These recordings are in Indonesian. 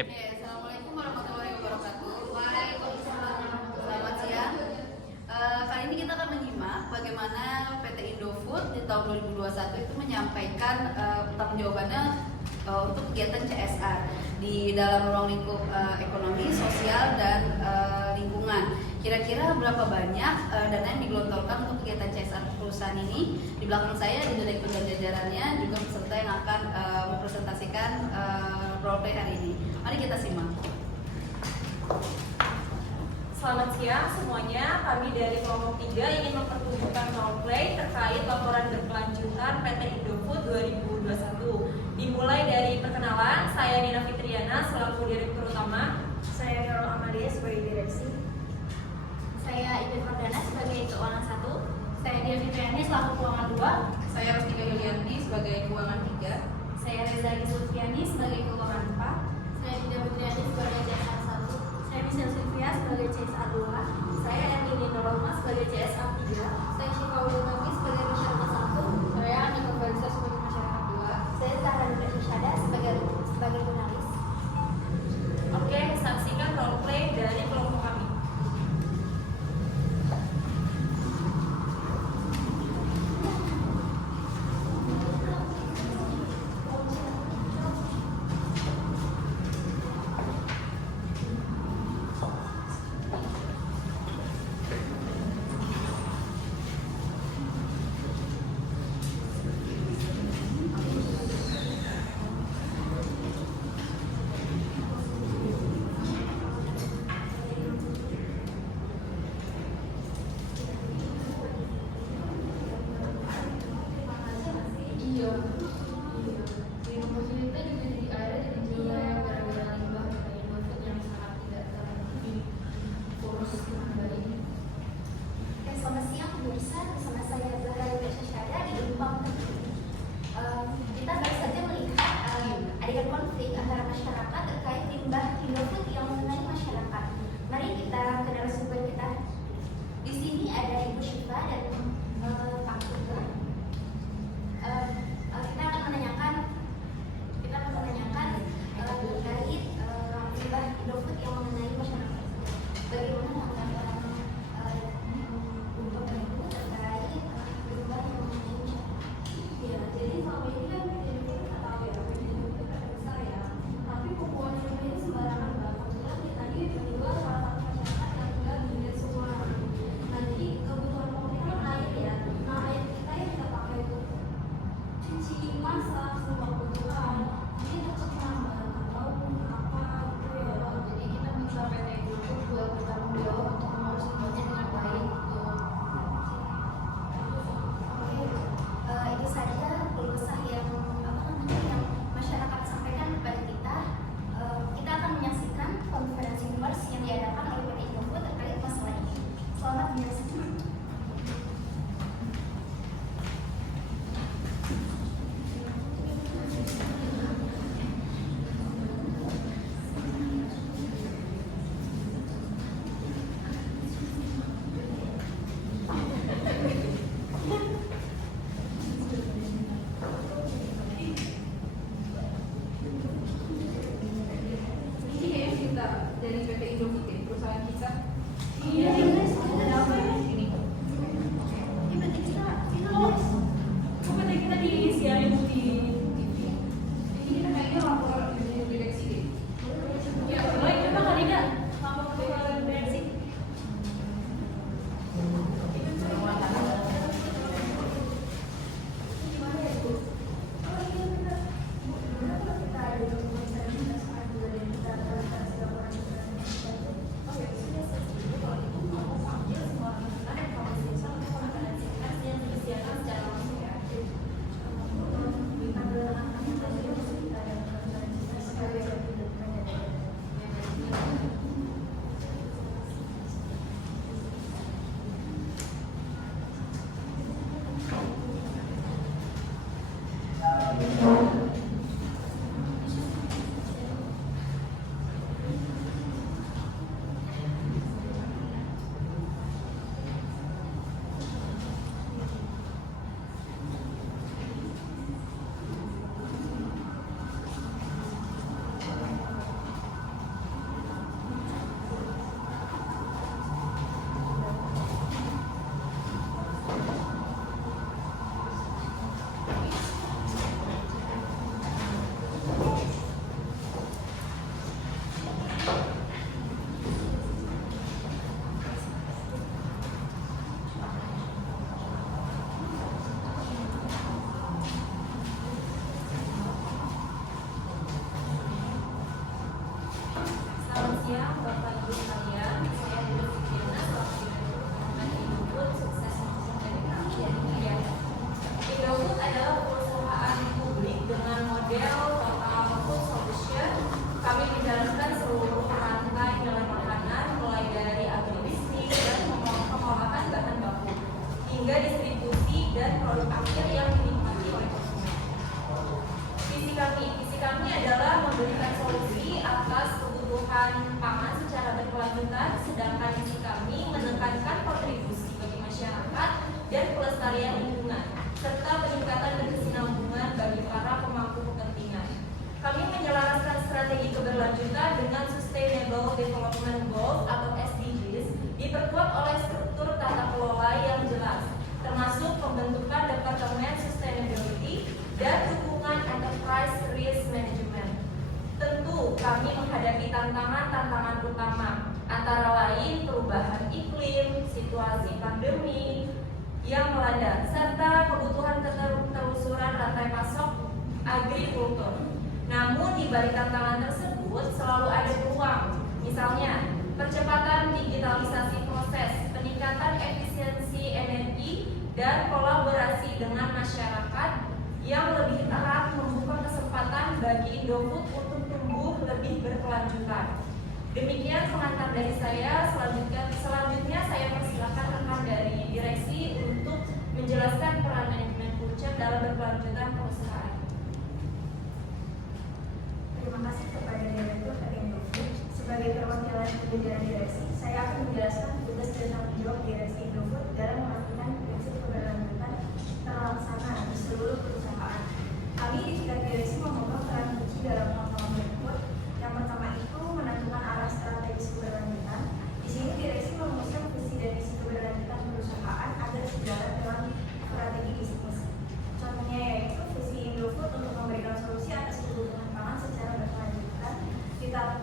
Assalamualaikum warahmatullahi wabarakatuh. Waalaikumsalam warahmatullahi wabarakatuh. Selamat siang. Kali ini kita akan menyimak bagaimana PT Indofood di tahun 2021 itu menyampaikan pertanggungjawabannya untuk kegiatan CSR di dalam ruang lingkup ekonomi, sosial, dan lingkungan. Kira-kira berapa banyak dana yang digelontorkan untuk kegiatan CSR perusahaan ini? Di belakang saya ada direktur dan jajarannya, juga peserta yang akan mempresentasikan role play hari ini. Mari kita simak. Selamat siang semuanya. Kami dari kelompok 3 ingin mempertunjukkan role play terkait laporan berkelanjutan PT Indofood 2021. Dimulai dari perkenalan, saya Nina Fitriana selaku Direktur Utama. Saya Nurul Amalia sebagai direksi. Saya Ibnu Fardana sebagai keuangan 1. Saya Dian Fitriani selaku keuangan 2. Saya Rustika Yulianti sebagai keuangan 3. Saya Reza Gisulfiani sebagai keuangan 4. Saya Dinda Putriani sebagai CSR 1. Saya Michelle Sylvia sebagai CSR 2. Saya Erlini Norma sebagai CSR 3. Saya Syifa Wulutami sebagai masyarakat 1. Saya Anika Balisa sebagai masyarakat 2. Saya Zahra Nurul Syada sebagai jurnalis. Oke, saksikan role play dari kelompok kami. Selamat siang pemirsa, bersama saya Zahra Nurul Syada di Unpad. Kita baru saja melihat adegan konflik antara masyarakat terkait limbah Indofood yang mengenai masyarakat. Mari kita ke narasumber kita. Di sini ada Ibu Syifa dan Pak Tuga. Kita akan menanyakan terkait limbah Indofood yang mengenai masyarakat. Bagaimana yang diadakan oleh PT Indofood terkait masalah ini. Selamat menyaksikan. Dari PT Indofood ya, perusahaan kita. Iya, ada apa ya? Ini. Ini berarti kita Bukannya kita disiarin di TV. Ini kita kayaknya lapor di direksi deh. ya, baik, coba kali enggak lapor ke direksi. kebutuhan pangan secara berkelanjutan, sedangkan misi kami menekankan kontribusi bagi masyarakat dan pelestarian lingkungan, serta peningkatan berkesinambungan bagi para pemangku kepentingan. Kami menyelaraskan strategi keberlanjutan dengan Sustainable Development Goals atau SDGs, diperkuat oleh struktur tata kelola yang jelas, termasuk pembentukan Departemen Sustainability dan dukungan Enterprise Risk Management. Tentu kami menghadapi tantangan-tantangan utama, antara lain perubahan iklim, situasi pandemi yang melanda, serta kebutuhan ketelusuran rantai pasok agrikultur. Namun di balik tantangan tersebut selalu ada peluang, misalnya percepatan digitalisasi proses, peningkatan efisiensi energi, dan kolaborasi dengan masyarakat yang lebih erat membuka kesempatan bagi Indofood untuk tumbuh lebih berkelanjutan. Demikian pengantar dari saya. Selanjutnya saya persilakan rekan dari direksi untuk menjelaskan peran manajemen food chain dalam berkelanjutan perusahaan. Terima kasih kepada Direktur PT Indofood. Sebagai perwakilan jajaran direksi, saya akan menjelaskan tugas dan tanggung jawab direksi Indofood dalam memastikan prinsip keberlanjutan terlaksana di seluruh perusahaan. Kami di tingkat direksi memegang peran kunci dalam melaksanakan berikut. Yang pertama itu menentukan arah strategis keberlanjutan. Di sini direksi merumuskan visi dan misi keberlanjutan perusahaan agar sejalan dengan strategi bisnis. Contohnya yaitu visi Indofood untuk memberikan solusi atas kebutuhan pangan secara berkelanjutan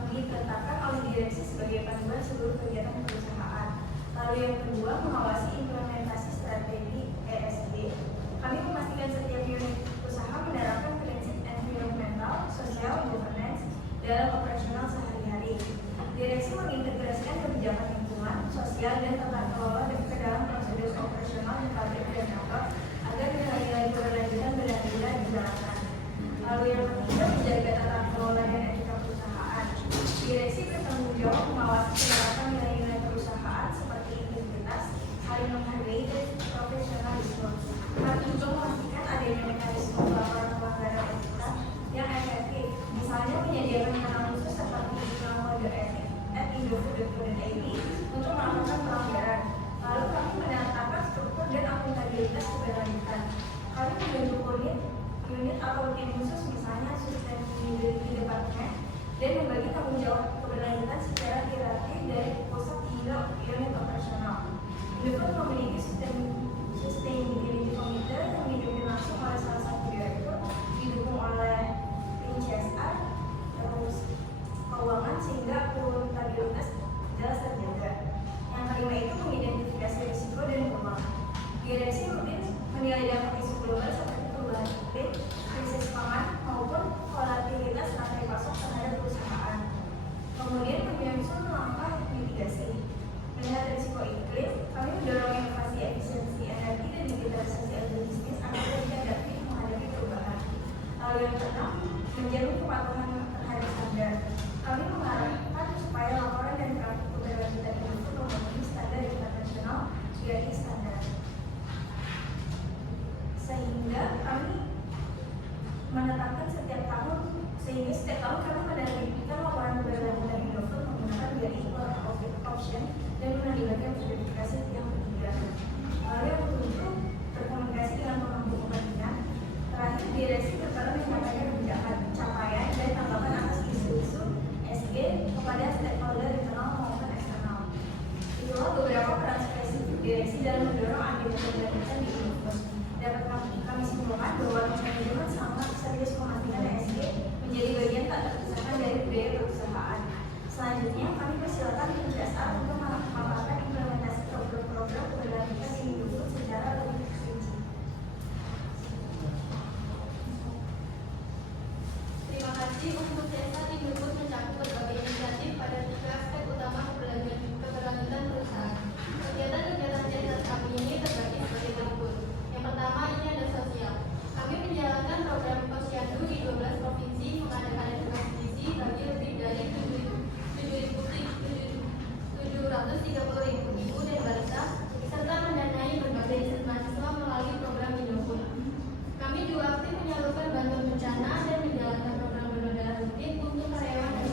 ditetapkan oleh direksi sebagai panduan seluruh kegiatan perusahaan. Lalu yang kedua, mengawasi implementasi strategi ESG. Kami memastikan setiap unit usaha menerapkan prinsip environmental, social, governance dalam operasional sehari-hari. Direksi mengintegrasikan kebijakan lingkungan, sosial, dan tata kelola ke dalam prosedur operasional di pabrik dan kantor agar nilai-nilai keberlanjutan benar-benar dijalankan. Lalu yang ketiga, menjaga tata kelola dan etika perusahaan. Direksi bertanggung jawab mengawasi penerapan nilai-nilai perusahaan seperti integritas, saling menghargai, dan profesionalisme. Kami juga memastikan adanya mekanisme pelaporan pelanggaran etika yang efektif, misalnya menyediakan kanal khusus seperti Kode Etik @indofood.co.id untuk melakukan pelanggaran. Lalu kami menetapkan struktur dan akuntabilitas keberlanjutan. Kami membentuk unit atau tim khusus, misalnya Sustainability Department, dan membagi tanggung jawab keberlanjutan secara hierarki dari pusat hingga unit operasional. Indofood memiliki Sustainability Committee yang dipimpin langsung oleh salah satu direktur, didukung oleh tim CSR, terus keuangan, sehingga akuntabilitas jelas terjaga. Yang kelima itu mengidentifikasi risiko dan peluang. Direksi rutin menilai dampak isu global seperti perubahan iklim, krisis pangan, maupun volatilitas rantai pasok terhadap perusahaan. Kemudian menyusun langkah mitigasi. Melihat risiko iklim, kami mendorong inovasi efisiensi energi dan digitalisasi agribisnis agar lebih adaptif menghadapi perubahan. Lalu yang keenam, menjamin kepatuhan terhadap standar. Kami mengharapkan supaya laporan dan praktik keberlanjutan itu memenuhi standar internasional GRI standar. Sehingga setiap tahun kami menerbitkan laporan keberlanjutan Indofood menggunakan GRI option dan melibatkan verifikasi yang ketiga. Lalu yang ketujuh, berkomunikasi dengan pemangku kepentingan. Terakhir, direksi berperan menyampaikan kebijakan, capaian, dan tanggapan atas isu-isu SG kepada stakeholder internal maupun eksternal. Itulah beberapa peran spesifik direksi dalam mendorong agenda keberlanjutan di Indofood. Dapat kami simpulkan bahwa manajemen sangat serius memastikan ESG menjadi bagian tak terpisahkan dari budaya perusahaan. Selanjutnya, kami persilakan tim CSR untuk memaparkan implementasi program-program keberlanjutan di Indofood secara lebih rinci. Terima kasih. Untuk CSR Indofood mencakup berbagai inisiatif pada tiga aspek utama keberlanjutan perusahaan. Kegiatan-kegiatan CSR kami ini terbagi sebagai berikut. Yang pertama, ini ada sosial. Kami menjalankan program Posyandu di 12 provinsi, mengadakan edukasi gizi bagi lebih dari 730.000 ibu dan balita, serta mendanai berbagai riset mahasiswa melalui program Indofood. Kami juga aktif menyalurkan bantuan bencana dan menjalankan program donor darah rutin untuk karyawan dan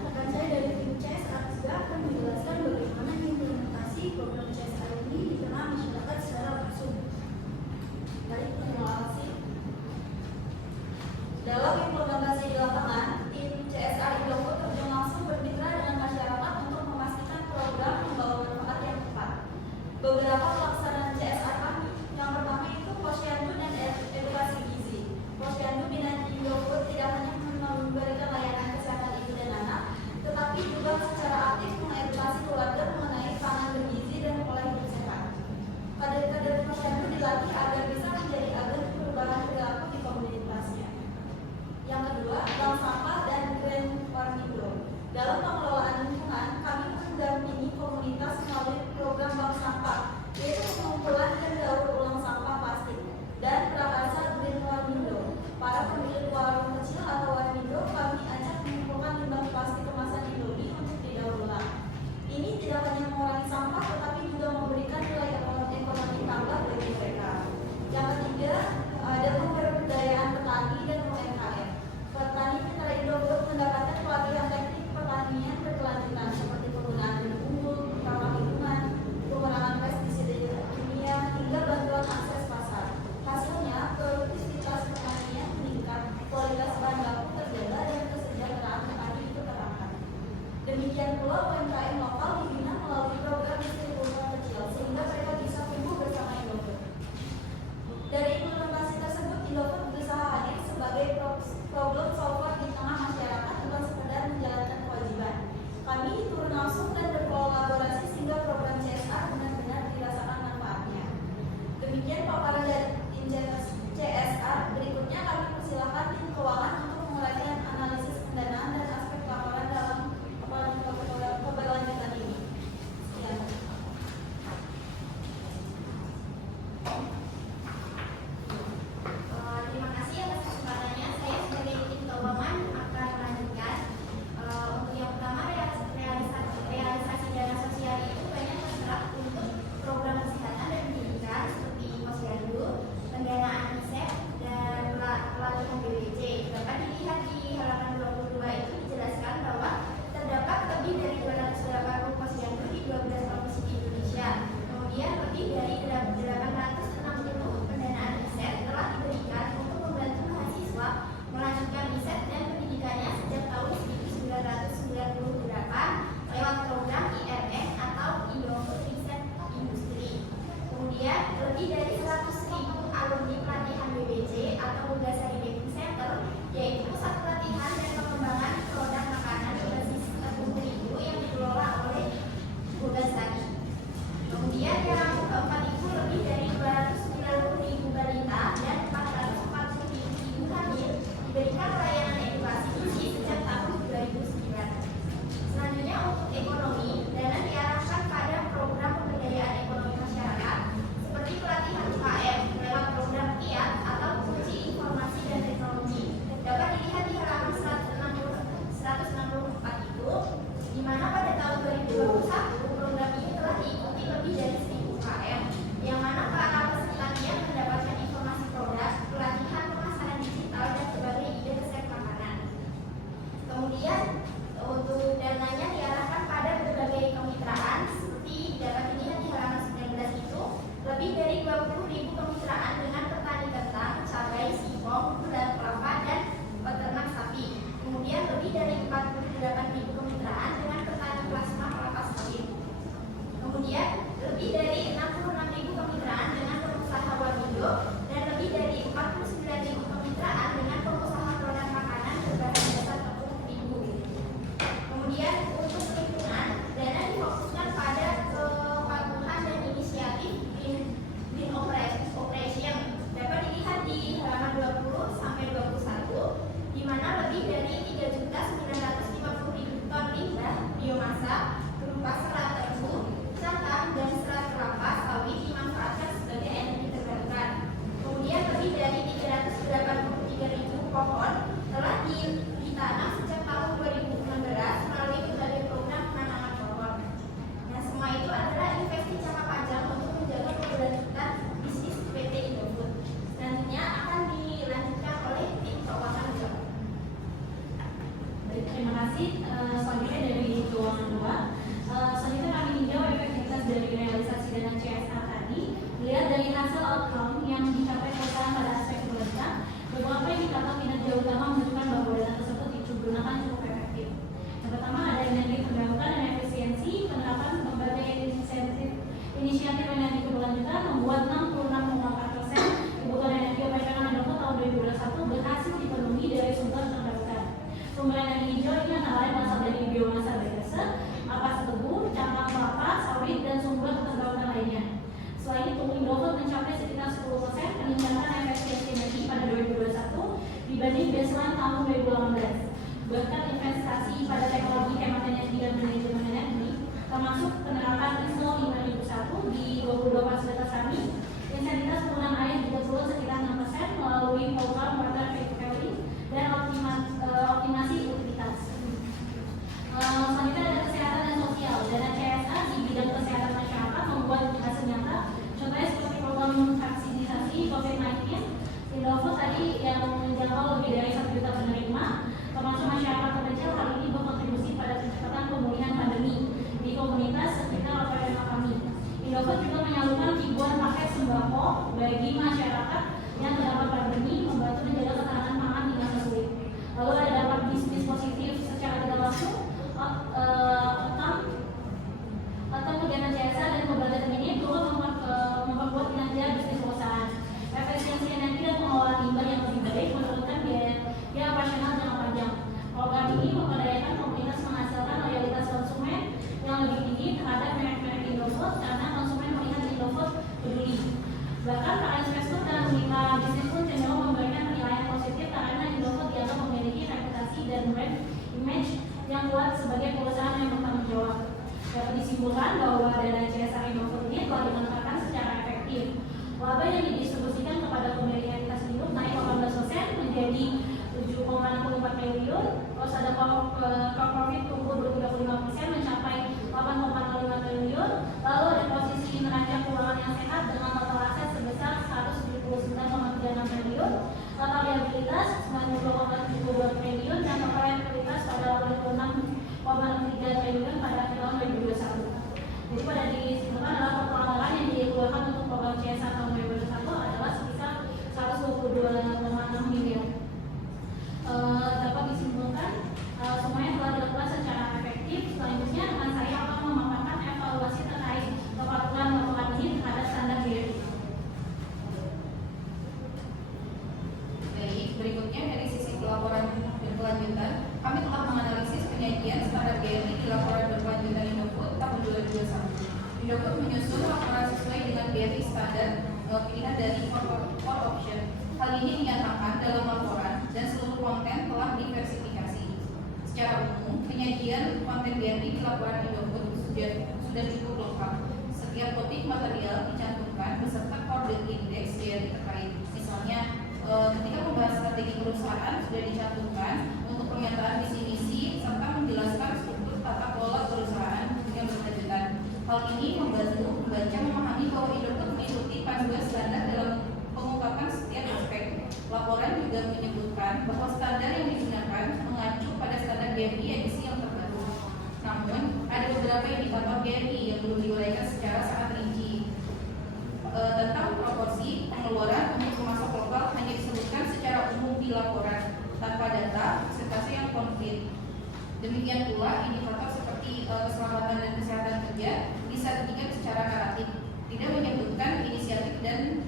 rekan saya dari tim CSR juga akan menjelaskan bagaimana implementasi program CSR ini di tengah masyarakat secara langsung. Baik, terima kasih. Dalam implementasi di lapangan, tim CSR Indofood terjun langsung bermitra dengan masyarakat untuk memastikan program membawa manfaat yang tepat. Beberapa pelaksanaan CSR kami, yang pertama itu posyandu dan edukasi gizi. Posyandu binaan Indofood tidak hanya memberikan layanan kesehatan ibu dan anak, tetapi juga secara aktif mengedukasi keluarga mengenai pangan bergizi dan pola hidup sehat. Kader-kader posyandu dilatih agar bisa menjadi agen perubahan perilaku di komunitasnya. Yang kedua, bank sampah dan Grand Warmindo. Dalam pengelolaan lingkungan, kami mendampingi komunitas melalui program bank sampah, yaitu pengumpulan dan daur ulang sampah plastik, dan prakarsa Grand Warmindo. Para pemilik warung kecil atau warmindo kami ajak mengumpulkan limbah plastik kemasan Indomie untuk didaur ulang. Ini tidak hanya mengurangi sampah, tetapi juga memberikan nilai ekonomi tambah bagi mereka. Yang ketiga, ada pemberdayaan petani dan UMKM. Petani mitra Indofood mendapatkan pelatihan teknik pertanian berkelanjutan seperti penggunaan pupuk unggul, ramah lingkungan, pengurangan pestisida kimia, hingga bantuan akses pasar. Hasilnya, produktivitas pertanian meningkat, kualitas bahan baku terjaga, dan kesejahteraan petani itu terangkat. Demikian pula UMKM lokal dibina melalui program distributor kecil sehingga mereka bisa tumbuh bersama Indofood. Dari implementasi tersebut, Indofood berusaha hadir sebagai problem solver di tengah masyarakat, bukan sekedar menjalankan kewajiban. Kami turun langsung dan berkolaborasi sehingga program CSR benar-benar dirasakan manfaatnya. Demikian paparan dari tim CSR. Berikutnya kami persilakan tim keuangan untuk menguraikan analisis pendanaan dan aspek laporan dalam keberlanjutan sebagai perusahaan yang bertanggung jawab. Dapat disimpulkan bahwa dana CSR Indofood ini telah dimanfaatkan secara efektif. Laba yang didistribusikan kepada pemilik entitas induk naik 18% menjadi 7,64 triliun. Terus ada core profit tumbuh 25% mencapai 8,05 triliun. Lalu ada posisi neraca keuangan yang sehat dengan total aset sebesar 179,36 triliun. Total liabilitas 92,72 triliun dan total liabilitas pada 86,3 triliun pada akhir tahun 2021. Jadi pada disimpulkan adalah total anggaran yang dikeluarkan untuk program CSR tahun 2021 adalah sebesar 122,6 miliar. Dapat disimpulkan semuanya telah dilakukan secara efektif. Selanjutnya akan saya akan memaparkan evaluasi terkait kepatuhan laporan ini terhadap standar GRI. Baik, berikutnya dari sisi pelaporan berkelanjutan, kami telah menganalisis penyajian standar GRI di laporan berkelanjutan Indofood tahun 2021. Indofood menyusun laporan sesuai dengan GRI standar pilihan dari core option. Hal ini dinyatakan dalam laporan dan seluruh konten telah diversifikasi. Secara umum, penyajian konten GRI di laporan Indofood sudah cukup lengkap. Setiap topik material dicantumkan beserta kode indeks GRI terkait. Misalnya, ketika membahas strategi perusahaan sudah dicantumkan untuk pernyataan visi misi serta menjelaskan struktur tata kelola perusahaan yang berkelanjutan. Hal ini membantu pembaca memahami bahwa Indofood mengikuti panduan standar dalam pengungkapan setiap aspek. Laporan juga menyebutkan bahwa standar yang digunakan mengacu pada standar GRI edisi yang terbaru. Namun, ada beberapa indikator GRI yang belum diuraikan secara sangat rinci. Tentang proporsi pengeluaran untuk pemasok lokal hanya disebutkan secara umum di laporan tanpa data presentasi yang konkret. Demikian pula indikator seperti keselamatan dan kesehatan kerja disajikan secara relatif, tidak menyebutkan inisiatif dan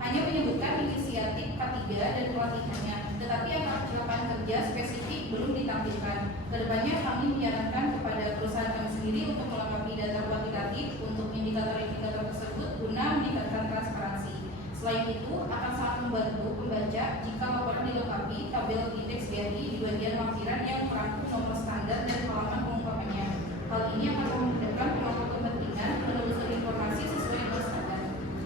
hanya menyebutkan inisiatif K3 dan pelatihannya, tetapi angka kecelakaan kerja spesifik belum ditampilkan. Kedepannya kami menyarankan kepada perusahaan kami sendiri untuk melengkapi data kuantitatif untuk indikator-indikator tersebut guna meningkatkan transparansi. Selain itu, akan sangat membantu pembaca jika laporan dilengkapi tabel indeks GRI di bagian lampiran yang merangkum nomor standar dan halaman pengungkapannya. Hal ini akan memudahkan pemangku kepentingan menelusuri informasi sesuai dengan standar.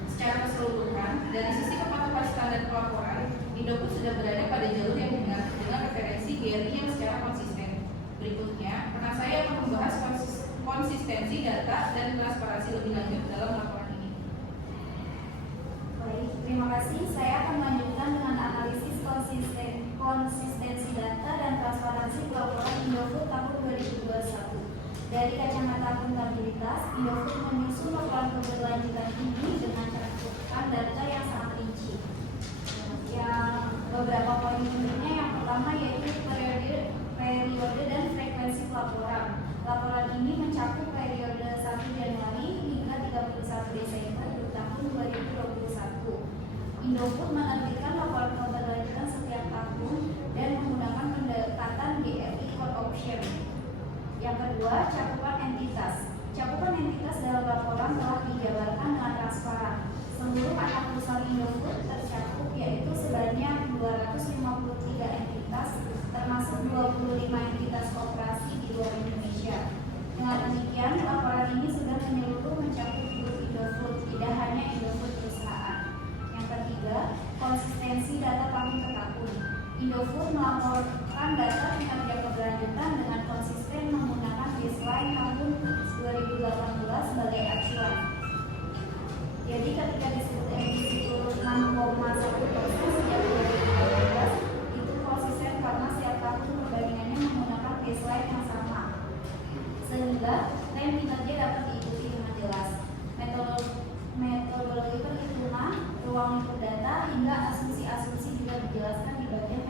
Secara keseluruhan, dari sisi kepatuhan standar pelaporan, Indofood sudah berada pada jalur yang benar dengan referensi GRI yang secara konsisten. Berikutnya, karena saya akan membahas konsistensi data dan transparansi lebih lanjut dalam laporan ini. Baik, terima kasih. Saya akan melanjutkan dengan analisis konsistensi data dan transparansi pelaporan Indofood tahun 2021. Dari kacamata akuntabilitas, Indofood menyusun laporan keberlanjutan ini dengan cakupan data yang sangat rinci. Yang beberapa poin pentingnya, yang pertama yaitu periode dan frekuensi pelaporan. Laporan ini mencakup periode 1 Januari hingga 31 Desember tahun 2021. Indofood menerbitkan laporan keberlanjutan setiap tahun dan menggunakan pendekatan GRI Core Option. Yang kedua, cakupan entitas. Cakupan entitas dalam laporan telah dijabarkan dengan transparan. Seluruh anak perusahaan Indofood tercakup, yaitu sebanyak 253 entitas, termasuk 25 entitas koperasi di luar Indonesia. Dengan demikian, laporan ini sudah menyeluruh mencakup grup Indofood, tidak hanya Indofood perusahaan. Yang ketiga, konsistensi data tahun ke tahun. Indofood melaporkan data kinerja keberlanjutan dengan konsisten menggunakan baseline tahun 2018 sebagai acuan. Jadi ketika disebut emisi turun 6,1% sejak 2018, itu konsisten karena setiap tahun perbandingannya menggunakan baseline yang sama, sehingga tren kinerja dapat diikuti dengan jelas. Metodologi perhitungan, ruang input data, hingga asumsi-asumsi juga dijelaskan di bagian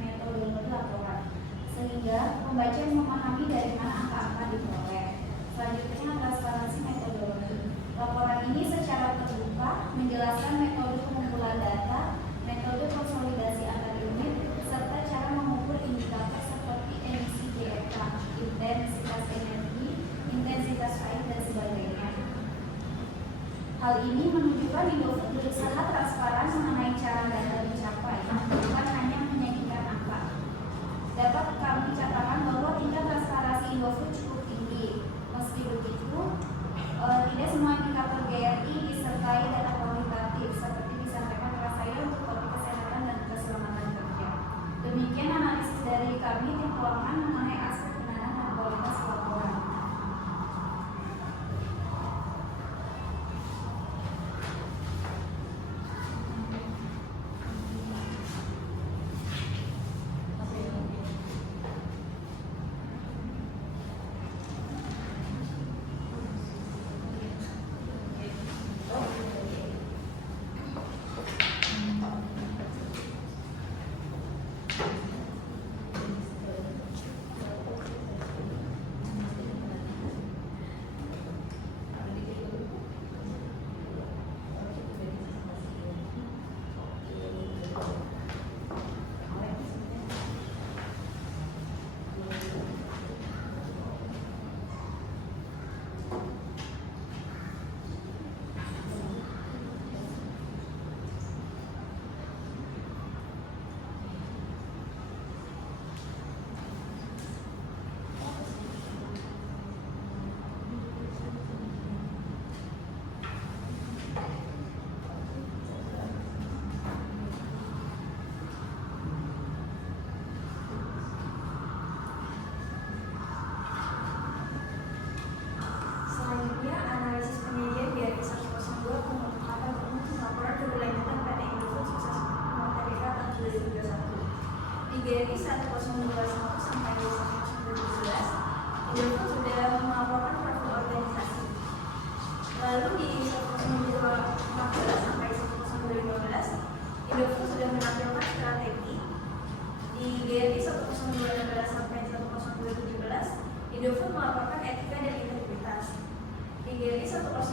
metodologi laporan, sehingga pembaca memahami dari mana angka-angka diperoleh. Selanjutnya, transparansi metodologi. Laporan ini secara terbuka menjelaskan metode pengumpulan data, metode konsolidasi antar unit, serta cara mengukur indikator seperti emisi GFK, intensitas energi, intensitas air, dan sebagainya. Hal ini menunjukkan Indofood berusaha transparan mengenai cara data dicapai, bukan hanya menyajikan angka. Dapat kami katakan bahwa tingkat transparansi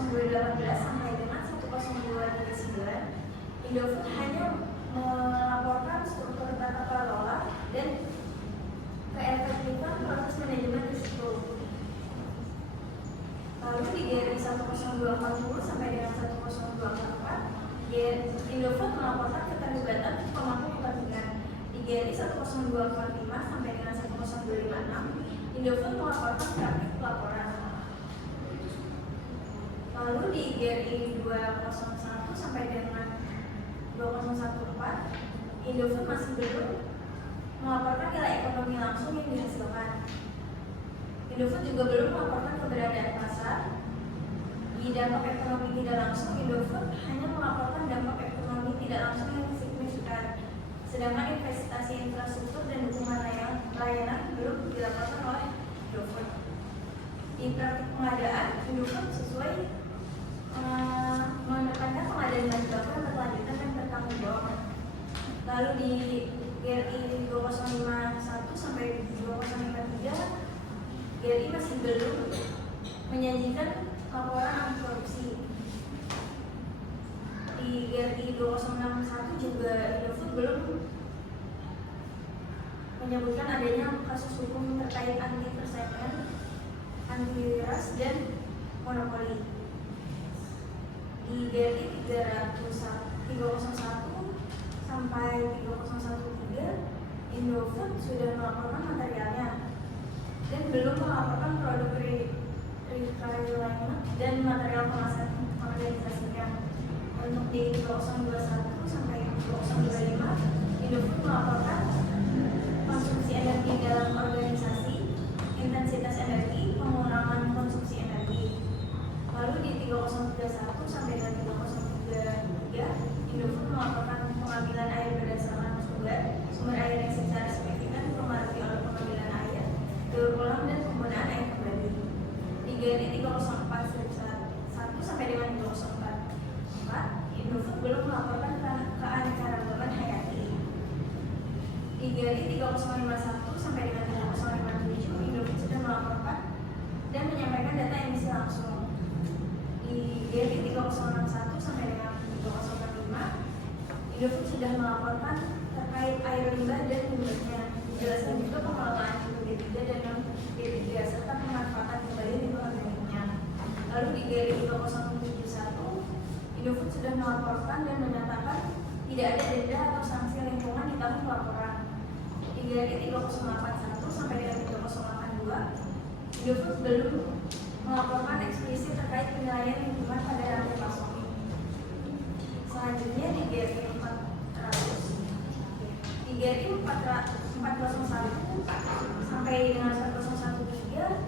10.218 sampai dengan 10.239, Indofood hanya melaporkan struktur tata kelola dan keefektifan proses manajemen risiko. Lalu di GRI 10240 sampai dengan 10244, Indofood melaporkan keterlibatan pemangku kepentingan. Di GRI 10245 sampai dengan 10256, Indofood melaporkan praktik pelaporan. Lalu di GRI 201 sampai dengan 2014, Indofood masih belum melaporkan nilai ekonomi langsung yang dihasilkan. Indofood juga belum melaporkan keberadaan pasar. Di dampak ekonomi tidak langsung, Indofood hanya melaporkan dampak ekonomi tidak langsung yang signifikan. Sedangkan investasi infrastruktur dan dukungan layanan belum dilaporkan oleh Indofood. Di praktik pengadaan, Indofood sesuai menekankan pengadaan bahan bakar berkelanjutan dan bertanggung jawab. Lalu di GRI 2051 sampai 2053, GRI masih belum menyajikan laporan anti korupsi. Di GRI 2061 juga Indofood belum menyebutkan adanya kasus hukum terkait anti persaingan, anti ras dan monopoli. Di GRI 301 sampai 3013, Indofood sudah melaporkan materialnya dan belum melaporkan produk refinement dan material kemasan organisasinya. Untuk di 2021 sampai 2025, Indofood melaporkan konsumsi energi dalam organisasi, intensitas energi, pengurangan konsumsi energi. Lalu di 3031 sampai dengan 3033, Indofood melaporkan pengambilan air berdasarkan sumber air yang secara signifikan dipengaruhi oleh pengambilan air, daur ulang dan penggunaan air kembali. Di GRI 3041 sampai dengan 3044, Indofood belum melaporkan keanekaragaman hayati. Di GRI 3051 sampai dengan 3057, Indofood sudah melaporkan dan menyampaikan data emisi langsung. Di GRI 3061 sampai dengan 3045, Indofood sudah melaporkan terkait air limbah dan limbahnya. Dijelaskan juga pengelolaan B3 dan non-B3 serta pemanfaatan kembali limbah organiknya. Lalu di GRI 3071, Indofood sudah melaporkan dan menyatakan tidak ada denda atau sanksi lingkungan di tahun pelaporan. Di GRI 3081 sampai dengan 3082, Indofood belum melaporkan eksplisit terkait penilaian lingkungan pada rantai pasok. Selanjutnya di GRI 400, di GRI 401 sampai dengan 413,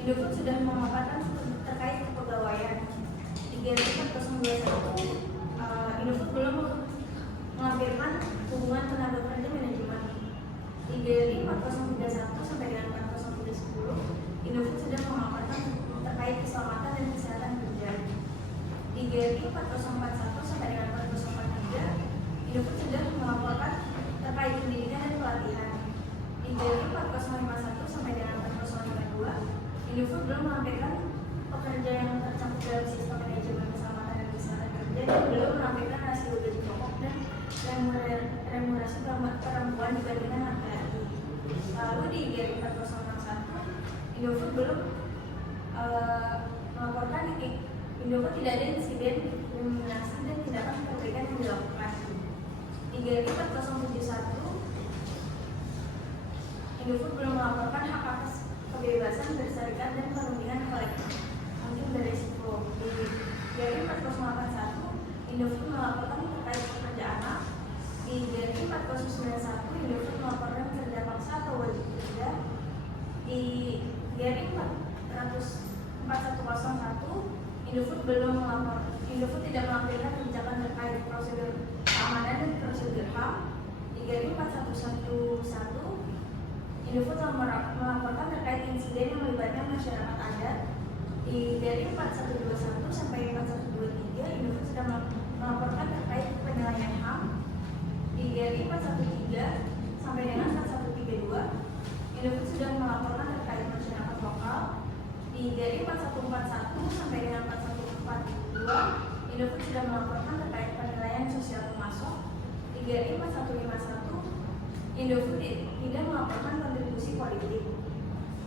Indofood sudah memaparkan terkait kepegawaian. Di GRI 421, Indofood belum melampirkan hubungan tenaga kerja manajemen. Di GRI 4031 sampai dengan 4010, Indofood sudah memaparkan terkait keselamatan dan kesehatan kerja. Di GRI 4041 sampai dengan 4043, Indofood sudah melaporkan terkait pendidikan dan pelatihan. Di GRI 4051 sampai dengan 4052, Indofood belum melampirkan pekerja yang tercakup dalam sistem manajemen keselamatan dan kesehatan kerja dan belum melampirkan rasio gaji pokok dan remunerasi perempuan dibandingkan laki-laki. Lalu di GRI 4061, Indofood belum melaporkan Indofood tidak ada insiden diskriminasi dan tindakan perbaikan yang dilakukan. Di GRI 4071, Indofood belum melaporkan hak atas kebebasan berserikat dan perundingan kolektif mungkin beresiko. Di GRI 4081, Indofood melaporkan terkait pekerja anak. Di GRI 4091, Indofood melaporkan kerja paksa atau wajib kerja. Di GRI 4101, Indofood tidak melampirkan kebijakan terkait prosedur keamanan dan prosedur HAM. Di GRI 4111, Indofood melaporkan terkait insiden yang melibatkan masyarakat adat. Di GRI 4121 sampai 4123, Indofood sudah melaporkan terkait penilaian HAM. Di GRI 413 sampai dengan 4132, Indofood sudah melaporkan terkait masyarakat lokal. Di GRI 4141 sampai dengan 4144, 3.42, Indofood sudah melaporkan terkait penilaian sosial pemasok. 3.4151, Indofood tidak melaporkan kontribusi politik.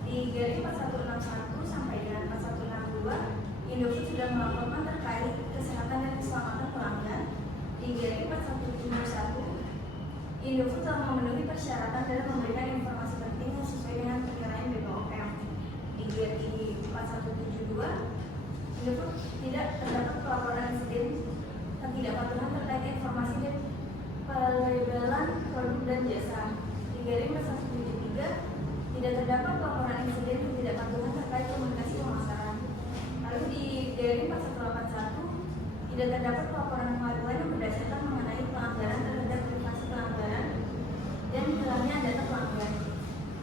3.4161 sampai dengan 4162, Indofood sudah melaporkan terkait kesehatan dan keselamatan pelanggan. 3.4171, Indofood telah memenuhi persyaratan dalam memberikan informasi penting yang sesuai dengan penilaian BPOM. 3.4172, Indofood tidak terdapat pelaporan insiden ketidakpatuhan terkait informasi dan pelabelan produk dan jasa. 3.4173, tidak terdapat pelaporan insiden ketidakpatuhan terkait komunikasi pemasaran. Lalu di 3.4181, tidak terdapat pelaporan pengaduan yang berdasarkan mengenai pelanggaran terhadap privasi pelanggaran dan hilangnya data pelanggan.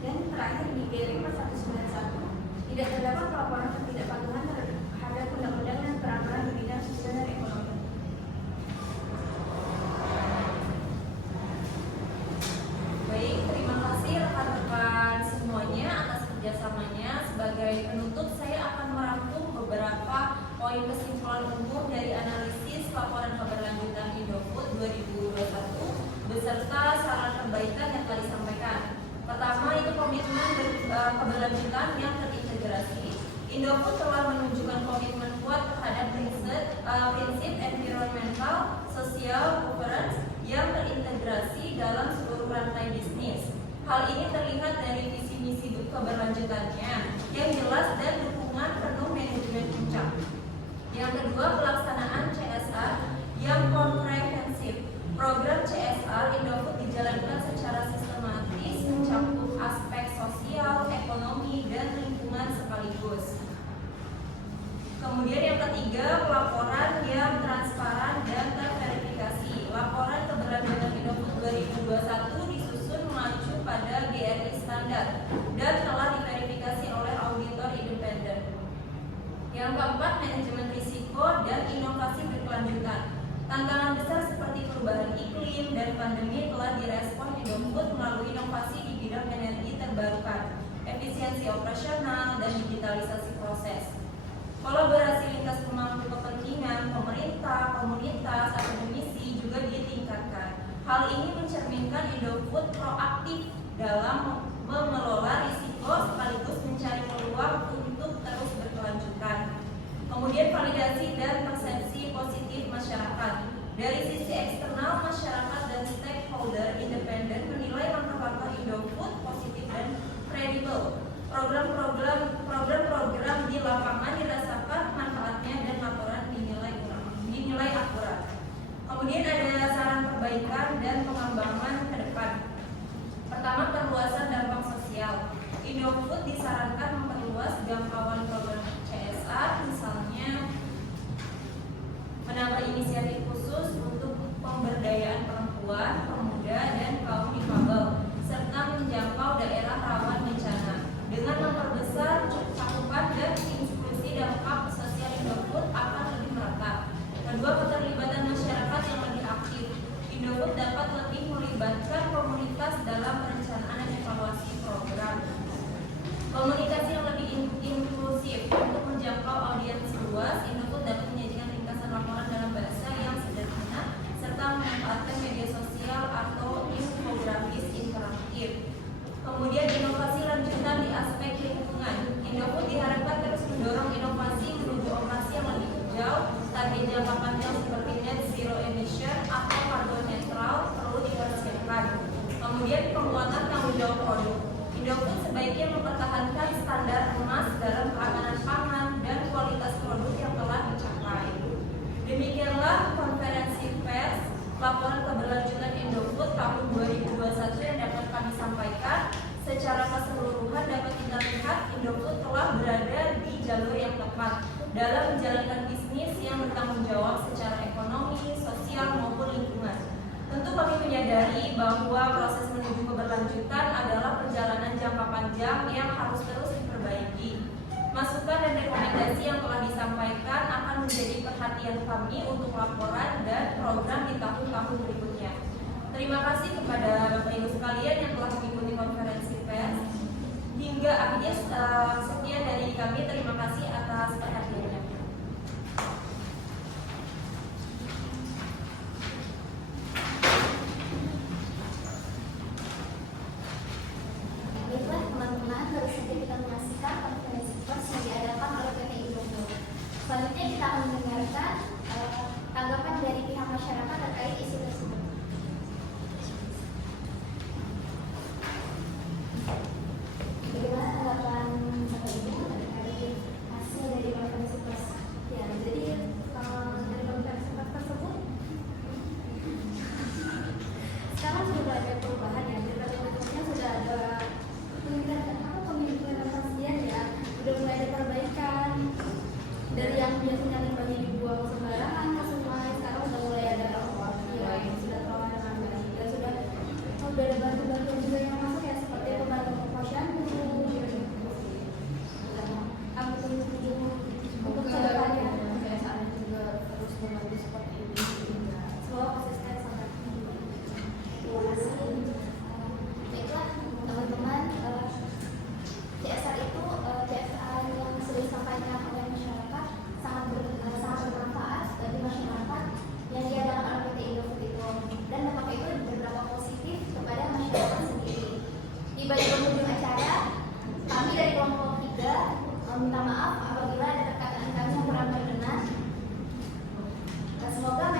Dan terakhir di 3.4191, tidak terdapat pelaporan ketidakpatuhan terhadap undang-undang dan peraturan di bidang sosial dan ekonomi. Baik, terima kasih rekan-rekan semuanya atas kerjasamanya. Sebagai penutup, saya akan merangkum beberapa poin kesimpulan umum dari analisis laporan keberlanjutan Indofood 2021 beserta saran perbaikan yang telah disampaikan. Pertama, itu komitmen keberlanjutan yang terintegrasi. Indofood telah menunjukkan komitmen kuat terhadap prinsip environmental, social, governance yang terintegrasi dalam seluruh rantai bisnis. Hal ini terlihat dari visi misi keberlanjutannya yang jelas dan dukungan penuh manajemen puncak. Yang kedua, pelaksanaan CSR yang komprehensif. Program CSR Indofood dijalankan secara sistematis, mencakup aspek sosial, ekonomi, dan lingkungan sekaligus. Kemudian yang ketiga, pelaporan yang transparan dan terverifikasi. Laporan keberlanjutan Indofood 2021 disusun mengacu pada GRI standar dan telah diverifikasi oleh auditor independen. Yang keempat, manajemen risiko dan inovasi berkelanjutan. Tantangan besar seperti perubahan iklim dan pandemi telah direspon Indofood melalui inovasi di bidang energi terbarukan, efisiensi operasional, dan digitalisasi proses. Kolaborasi lintas pemangku kepentingan, pemerintah, komunitas, akademisi juga ditingkatkan. Hal ini mencerminkan Indofood proaktif dalam mengelola risiko sekaligus mencari peluang untuk terus berkelanjutan. Kemudian validasi dan persepsi positif masyarakat. Dari sisi eksternal, masyarakat dan stakeholder independen menilai langkah-langkah Indofood positif dan kredibel. Program-program di lapangan dirasakan manfaatnya dan laporan dinilai akurat. Kemudian ada saran perbaikan dan pengembangan ke depan. Pertama, perluasan dampak sosial. Indofood disarankan memperluas jangkauan program CSR, misalnya menambah inisiatif khusus untuk pemberdayaan perempuan, pemuda, dan kaum difabel, serta menjangkau daerah rawan bencana. Dengan memperbesar cakupan dan inklusi dampak sosial Indofood akan lebih merata. Kedua, keterlibatan masyarakat yang lebih aktif. Indofood dapat lebih melibatkan komunitas dalam perencanaan dan evaluasi program. Komunikasi yang lebih inklusif untuk menjangkau audiens luas. Indofood dapat menyajikan ringkasan laporan dalam bahasa yang sederhana serta memanfaatkan media sosial atau infografis interaktif. Kemudian inovasi lanjutan di aspek lingkungan. Indofood diharapkan terus mendorong inovasi menuju operasi yang lebih hijau. Target jangka panjang seperti net zero emission atau karbon netral perlu dipersiapkan. Kemudian penguatan tanggung jawab produk. Indofood sebaiknya mempertahankan standar emas dalam keamanan pangan dan kualitas produk yang telah dicapai. Demikianlah konferensi pers laporan keberlanjutan Indofood tahun 2021 yang dapat kami sampaikan. Secara keseluruhan dapat kita lihat Indofood telah berada di jalur yang tepat dalam menjalankan bisnis yang bertanggung jawab secara ekonomi, sosial, maupun lingkungan. Tentu kami menyadari bahwa proses menuju keberlanjutan adalah perjalanan jangka panjang yang harus terus diperbaiki. Masukan dan rekomendasi yang telah disampaikan akan menjadi perhatian kami untuk laporan dan program di tahun-tahun berikutnya. Terima kasih kepada Bapak Ibu sekalian yang telah mengikuti konferensi pers. Hingga akhirnya sekian dari kami. Terima kasih atas perhatiannya. Selanjutnya kita akan mendengarkan tanggapan dari pihak masyarakat terkait isu tersebut. Bagaimana tanggapan Bapak Ibu terkait hasil dari konferensi pers? Ya, jadi dari konferensi pers tersebut sekarang sudah ada perubahan ya. Sebelumnya sudah ada pemilihan ya, sudah mulai ada perbaikan dari yang biasanya limbahnya dibuang sembarangan ke sungai, sekarang sudah mulai ada yang sudah kelola dengan baik dan sudah ada bantu-bantu juga yang masuk ya, seperti pembantu posyandu untuk kedepannya CSR juga terus membantu seperti ini semoga konsisten sampai terima kasih. Baiklah teman-teman, CSR itu CSR yang sudah disampaikan oleh masyarakat sangat bermanfaat bagi masyarakat yang diadakan oleh PT Indofood itu, dan dampaknya itu beberapa positif kepada masyarakat sendiri. Di balik penghujung acara, kami dari kelompok 3 minta maaf apabila ada perkataan kami yang kurang berkenan. Semoga